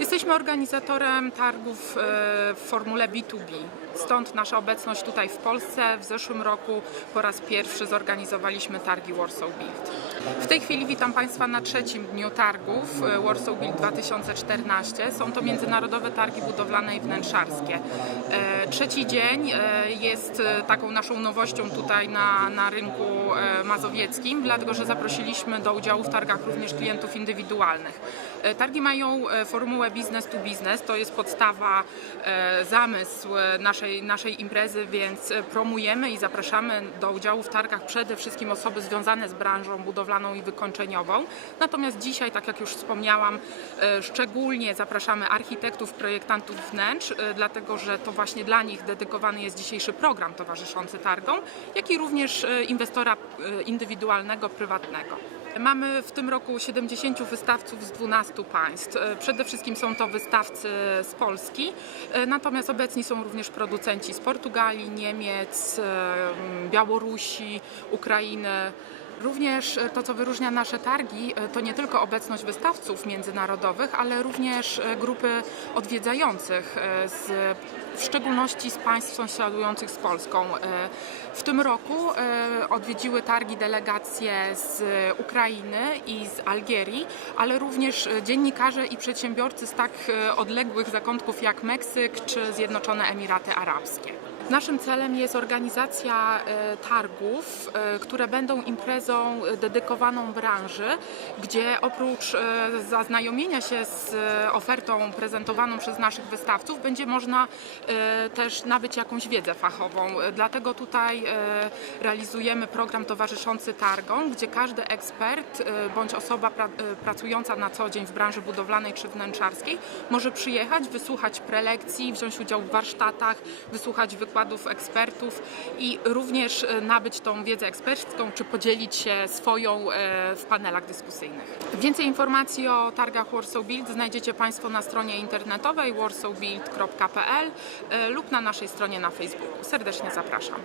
Jesteśmy organizatorem targów e, w formule B2B. Stąd nasza obecność tutaj w Polsce. W zeszłym roku po raz pierwszy zorganizowaliśmy targi Warsaw Build. W tej chwili witam Państwa na trzecim dniu targów e, Warsaw Build 2014. Są to międzynarodowe targi budowlane i wnętrzarskie. E, Trzeci dzień jest taką naszą nowością tutaj na, na rynku mazowieckim, dlatego że zaprosiliśmy do udziału w targach również klientów indywidualnych. Targi mają e, business to business, to jest podstawa, e, zamysł naszej, naszej imprezy, więc promujemy i zapraszamy do udziału w targach przede wszystkim osoby związane z branżą budowlaną i wykończeniową. Natomiast dzisiaj, tak jak już wspomniałam, e, szczególnie zapraszamy architektów, projektantów wnętrz, e, dlatego że to właśnie dla nich dedykowany jest dzisiejszy program towarzyszący targom, jak i również inwestora indywidualnego, prywatnego. Mamy w tym roku 70 wystawców z 12 państw. Przede wszystkim są to wystawcy z Polski, e, natomiast obecni są również producenci z Portugalii, Niemiec, e, Białorusi, Ukrainy. Również e, to, co wyróżnia nasze targi, e, to nie tylko obecność wystawców międzynarodowych, ale również e, grupy odwiedzających, z, w szczególności z państw sąsiadujących z Polską. W tym roku odwiedziły targi delegacje z Ukrainy i z Algierii, ale również dziennikarze i przedsiębiorcy z tak odległych zakątków jak Meksyk czy Zjednoczone Emiraty Arabskie. Naszym celem jest organizacja targów, które będą imprezą dedykowaną branży, gdzie oprócz e, zaznajomienia się z e, ofertą prezentowaną przez naszych wystawców, będzie można e, też nabyć jakąś wiedzę fachową. Dlatego tutaj realizujemy program towarzyszący targom, gdzie każdy ekspert bądź osoba pra- pracująca na co dzień w branży budowlanej czy wnętrzarskiej może przyjechać, wysłuchać prelekcji, wziąć udział w warsztatach, wysłuchać wykładów ekspertów i również nabyć tą wiedzę ekspercką, czy podzielić się swoją e, w panelach dyskusyjnych. Więcej informacji o targach Warsaw Build znajdziecie Państwo na stronie internetowej warsawbuild.pl e, lub na naszej stronie na Facebooku. Serdecznie zapraszam.